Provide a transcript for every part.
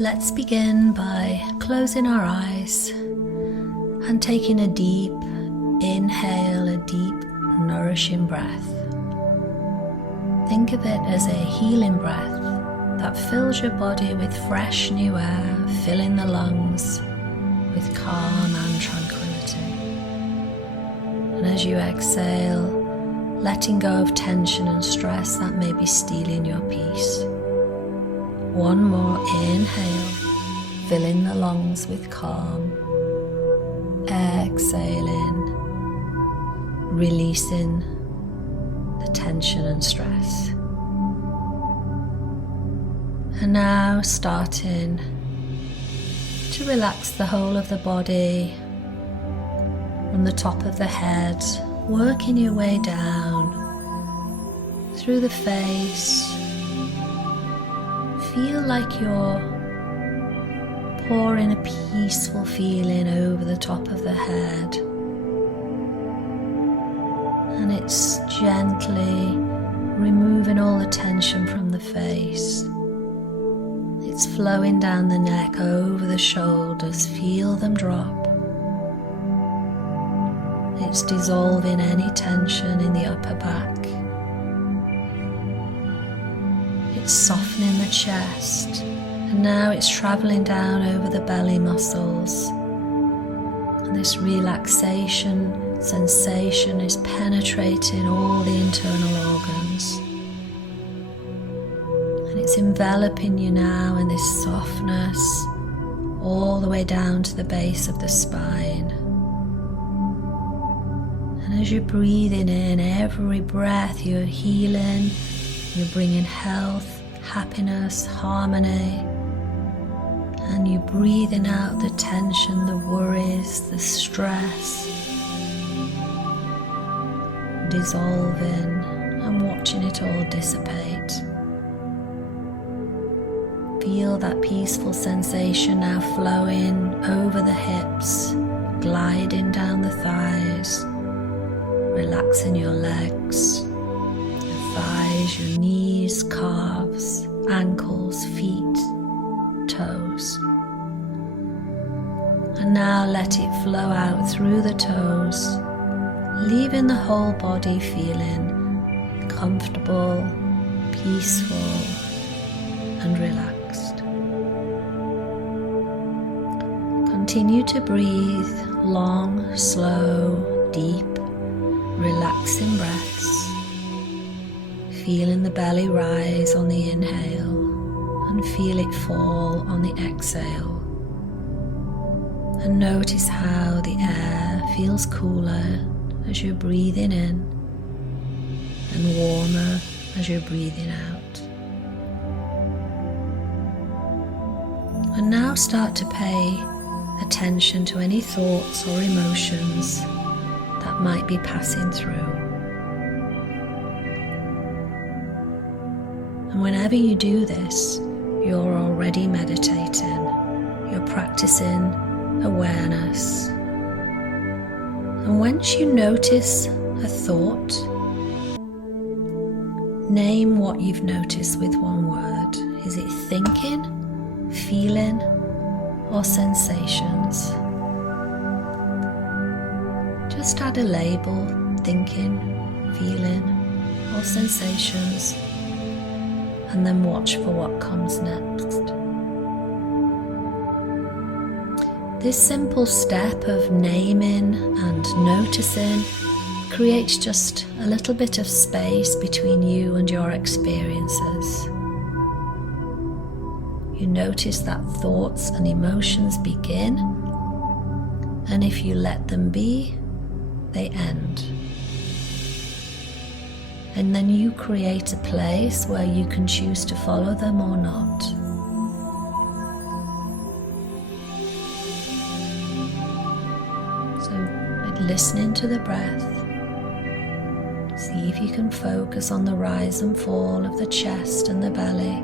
Let's begin by closing our eyes and taking a deep inhale, a deep nourishing breath. Think of it as a healing breath that fills your body with fresh new air, filling the lungs with calm and tranquility. And as you exhale, letting go of tension and stress that may be stealing your peace. One more inhale, filling the lungs with calm. Exhaling, releasing the tension and stress. And now starting to relax the whole of the body, from the top of the head, working your way down through the face. Feel like you're pouring a peaceful feeling over the top of the head, and it's gently removing all the tension from the face. It's flowing down the neck, over the shoulders, feel them drop. It's dissolving any tension in the upper back. It's softening the chest, and now it's traveling down over the belly muscles. And this relaxation sensation is penetrating all the internal organs. And it's enveloping you now in this softness all the way down to the base of the spine. And as you're breathing in, every breath you're healing, you're bringing health, happiness, harmony, and you're breathing out the tension, the worries, the stress, dissolving and watching it all dissipate. Feel that peaceful sensation now flowing over the hips, gliding down the thighs, relaxing your legs, your thighs, your knees, calves, ankles, feet, toes. And now let it flow out through the toes, leaving the whole body feeling comfortable, peaceful, and relaxed. Continue to breathe long, slow, deep, relaxing breaths, feeling the belly rise on the inhale and feel it fall on the exhale. And notice how the air feels cooler as you're breathing in and warmer as you're breathing out. And now start to pay attention to any thoughts or emotions that might be passing through. And whenever you do this, you're already meditating, you're practicing awareness. And once you notice a thought, name what you've noticed with one word. Is it thinking, feeling, or sensations? Just add a label, thinking, feeling, or sensations, and then watch for what comes next. This simple step of naming and noticing creates just a little bit of space between you and your experiences. You notice that thoughts and emotions begin, and if you let them be, they end. And then you create a place where you can choose to follow them or not. So, listening to the breath, see if you can focus on the rise and fall of the chest and the belly.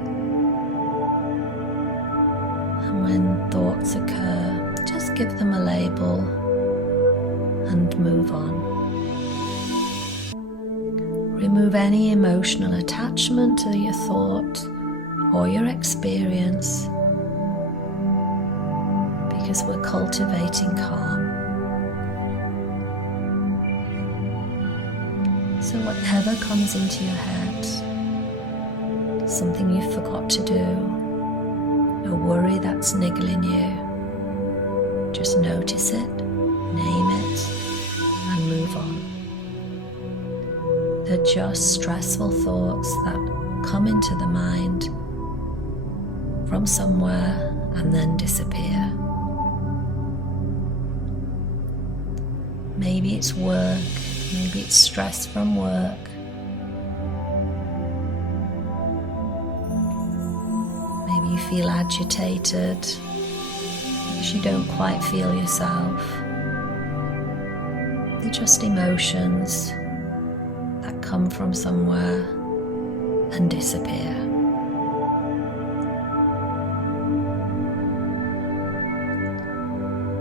And when thoughts occur, just give them a label and move on. Remove any emotional attachment to your thought or your experience, because we're cultivating calm. So whatever comes into your head, something you forgot to do, a worry that's niggling you, just notice it, name it, and move on. They're just stressful thoughts that come into the mind from somewhere and then disappear. Maybe it's work, maybe it's stress from work. Maybe you feel agitated because you don't quite feel yourself. They're just emotions that come from somewhere and disappear.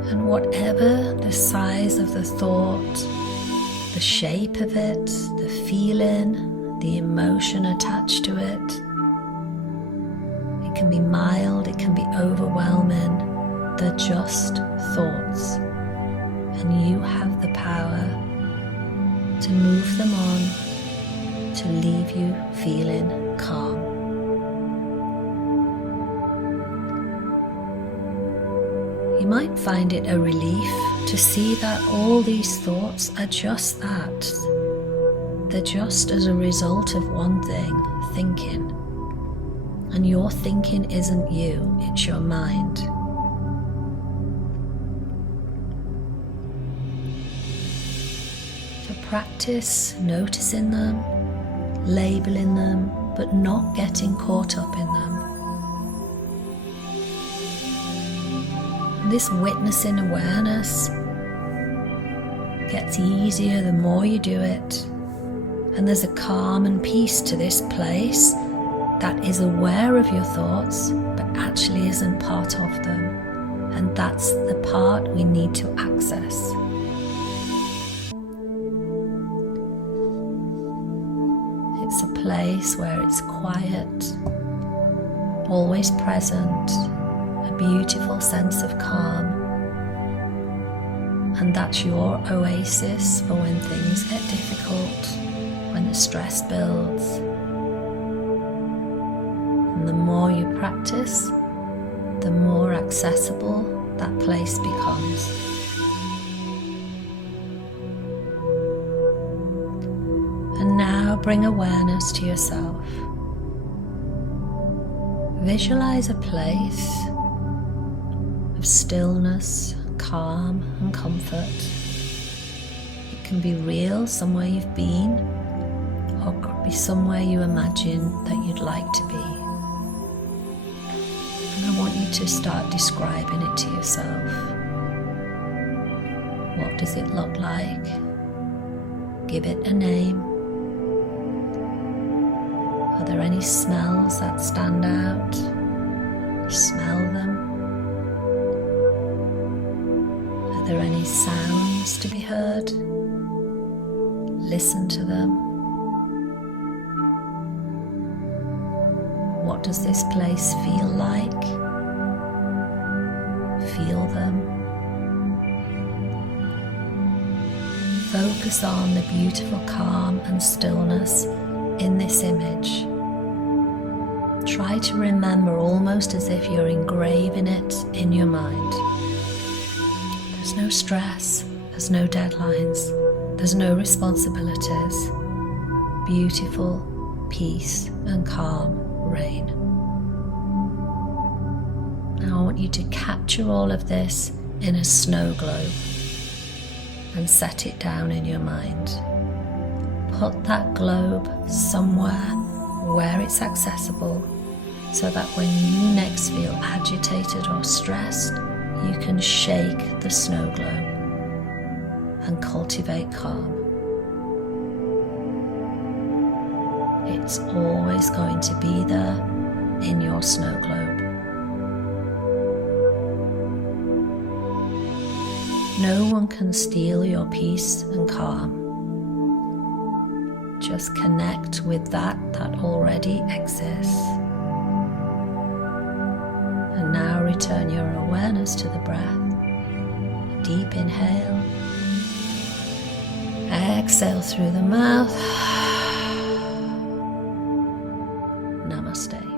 And whatever the size of the thought, the shape of it, the feeling, the emotion attached to it, it can be mild, it can be overwhelming. They're just thoughts, and you have the power to move them on, to leave you feeling calm. You might find it a relief to see that all these thoughts are just that. They're just as a result of one thing, thinking. And your thinking isn't you, it's your mind. Practice noticing them, labeling them, but not getting caught up in them. And this witnessing awareness gets easier the more you do it, and there's a calm and peace to this place that is aware of your thoughts but actually isn't part of them, and that's the part we need to access. It's a place where it's quiet, always present, a beautiful sense of calm. And that's your oasis for when things get difficult, when the stress builds. And the more you practice, the more accessible that place becomes. And now bring awareness to yourself. Visualize a place of stillness, calm and comfort. It can be real, somewhere you've been, or it could be somewhere you imagine that you'd like to be. And I want you to start describing it to yourself. What does it look like? Give it a name. Are there any smells that stand out? Smell them. Are there any sounds to be heard? Listen to them. What does this place feel like? Feel them. Focus on the beautiful calm and stillness in this image. Try to remember almost as if you're engraving it in your mind. There's no stress, there's no deadlines, there's no responsibilities. Beautiful peace and calm reign. Now I want you to capture all of this in a snow globe and set it down in your mind. Put that globe somewhere where it's accessible, so that when you next feel agitated or stressed, you can shake the snow globe and cultivate calm. It's always going to be there in your snow globe. No one can steal your peace and calm. Just connect with that already exists. And now return return your awareness to the breath. Deep inhale. Exhale through the mouth. Namaste.